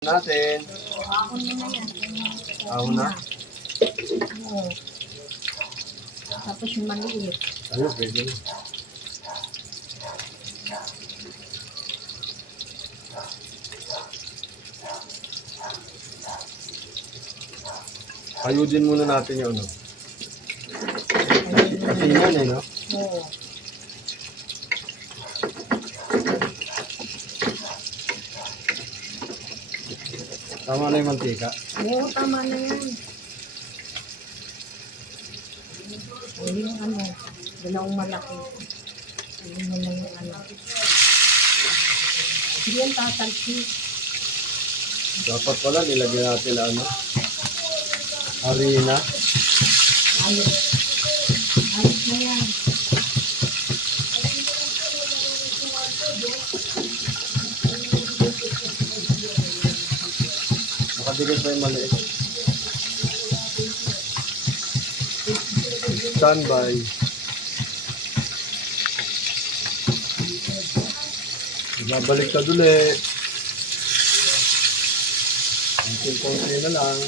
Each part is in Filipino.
Natin. Ako na yan. Ako na. Oo. Tapos yung maliit. Ayun, pwede na. Ayudin muna natin yung ano. Asinan eh, no? Oo. Tama na yung mantika. Oo, tama na yan. O yung ano, dalawang malaki. Ayun mo na yung ano. Hindi yan tatalsik. Dapat pala nilagyan natin na ano. Harina. Ayos. Ayos na yan. Nakadikit pa yung maliit. Standby. Babalik ka ulit. Konti na lang.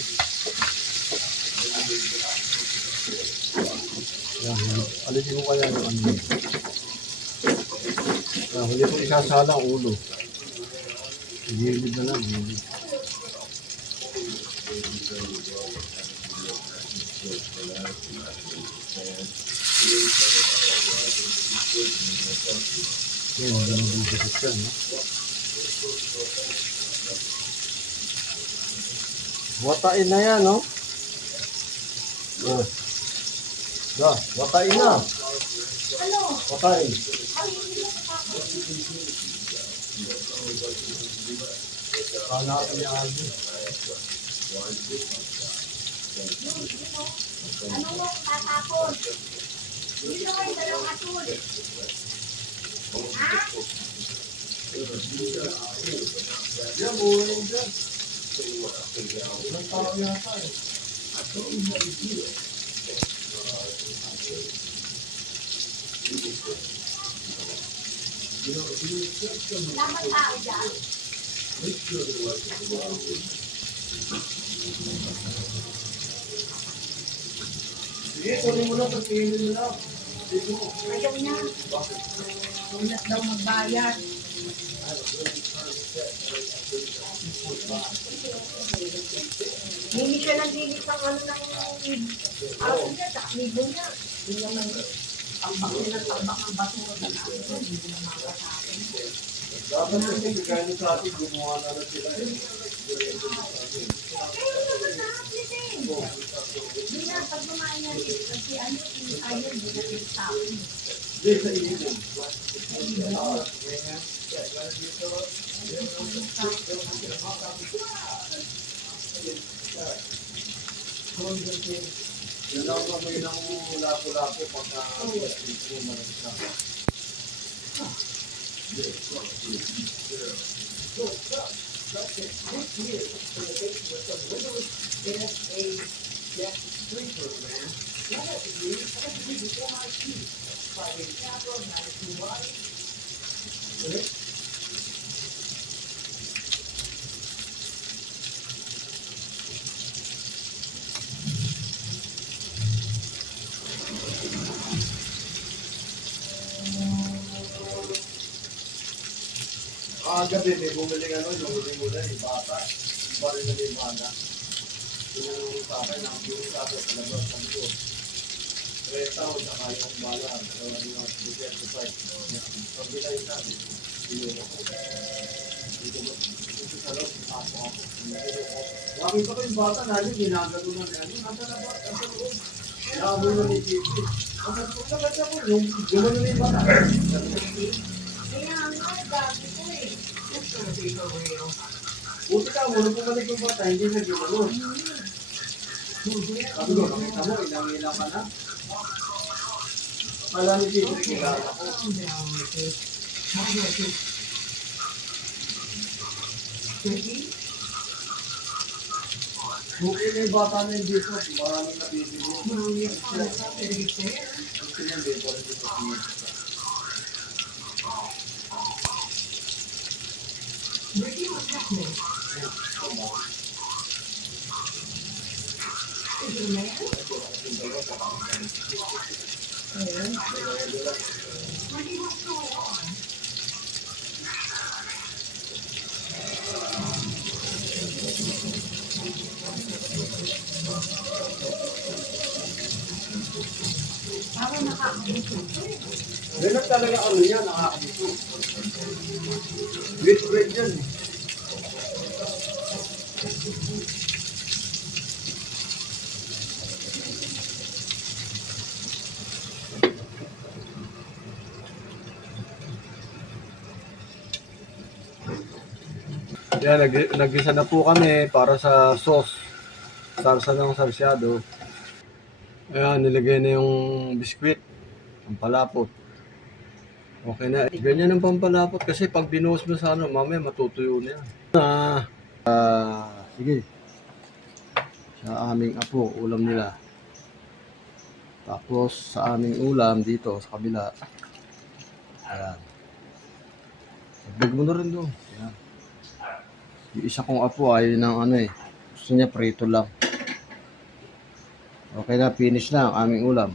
Yan, alisin mo kaya yung ano. Yan, hindi ko isasala ang ulo. Gilid na lang, gilid. Yan, hindi na bubukit yan, no? Watain na yan, no? Watain na. Ano? Watain. Sana ka niya alin. Ano mo tatapon? Dito kayo dalawang atul. Ha? Yan, buhay dyan. Ilang tao yata eh. Dapat tao dyan. Sige, kunin mo lang, pagpili mo lang. Ayaw niya. Ulat daw magbayad. Hindi siya naglilit ng ano ng araw niya, sa libo niya. Hindi naman tambak niya ng tambak ng basura na natin. Hindi naman makakasabi. Dapat kasi bigay sa atin, gumawa na lang sila. Kaya naman na-uplit eh. Hindi na, pag kumain niya kasi ano, ayaw, hindi na tinitapin. Hindi, sa ilibong. Yan ang kamay ng lapo-lapo pagka ito marami sa gabi may bumiling ano, yung huli-huli, yung bata, yung baril na limana. Yung sa akin, ang buong sa akin, palabas ng ko. 3 taon, saka yung bala, dalawa yung 35. Pag bilay natin, binuro ko. Dito sa loob, ako ako. Nakita ko yung bata, dahil ginagano na niya. Nasa na ba? Nasa loob. Nakaboy na ni Titi. Nasa loob na kanya mo, yung gumano na yung bata. Kaya nga, gabi ko eh. Buti ka, muna pumalik yung bata, hindi na gumano. Sabi ko, nakita mo, ilang-ilang ka na. Kala ni Titi, kilala ko. Buki na yung bata na yung dito, maraming nabibili. Gusto niya dito, dito. Ricky was happening. Ito na yan. Ayun. Parang nakakabusog. Ganun talaga ano yan, nakakabuto. Wheat bread yan eh. Yan, nag-isa na po kami para sa sauce. Sarsa ng sarsyado. Ayan, nilagay na yung biskwit. Ang palapot. Okay na. Ganyan ang pampalapot kasi pag binuhos mo sa ano, mamaya matutuyo na yan. Sige. Sa aming apo, ulam nila. Tapos sa aming ulam dito sa kabila. Ayan. Big mo na rin doon. Ayan. Yung isa kong apo ay ng ano eh. Gusto niya prito lang. Okay na, finish na ang aming ulam.